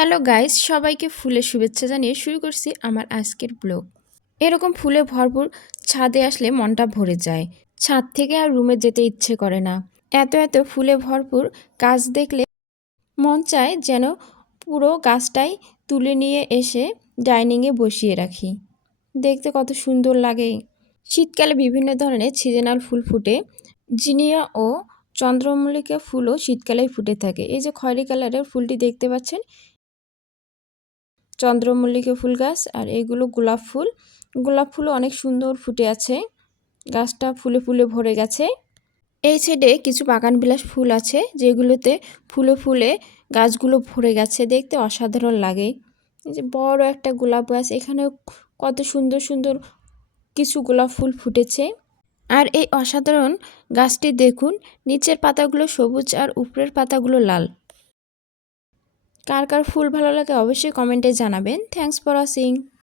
Hello guys, সবাইকে ফুলের শুভেচ্ছা জানিয়ে শুরু করছি আমার আজকের ব্লগ। এরকম ফুলে ভরপুর ছাদে আসলে মনটা ভরে যায়। ছাদ থেকে আর রুমে যেতে ইচ্ছে করে না। এত এত ফুলে ভরপুর গাছ দেখলে মন চায় যেন পুরো গাছটাই তুলে নিয়ে এসে ডাইনিংয়ে বসিয়ে রাখি। দেখতে কত সুন্দর লাগে। শীতকালে বিভিন্ন ধরনের সিজনাল ফুল ফুটে। জিনিয়া ও চন্দ্রমল্লিকা ফুলও শীতকালেই ফুটে থাকে। এই যে খয়েরি কালারের ফুলটি দেখতে পাচ্ছেন, চন্দ্রমল্লিকা ফুল গাছ। আর এইগুলো গোলাপ ফুল। গোলাপ ফুলও অনেক সুন্দর ফুটে আছে। গাছটা ফুলে ফুলে ভরে গেছে। এই সাইডে কিছু বাগানবিলাস ফুল আছে যেগুলোতে ফুলে ফুলে গাছগুলো ভরে গেছে, দেখতে অসাধারণ লাগে। এই যে বড় একটা গোলাপ গাছ, এখানেও কত সুন্দর সুন্দর কিছু গোলাপ ফুল ফুটেছে। আর এই অসাধারণ গাছটি দেখুন, নিচের পাতাগুলো সবুজ আর উপরের পাতাগুলো লাল। কার কার ফুল ভালো লাগে অবশ্যই কমেন্টে জানাবেন। Thanks for watching.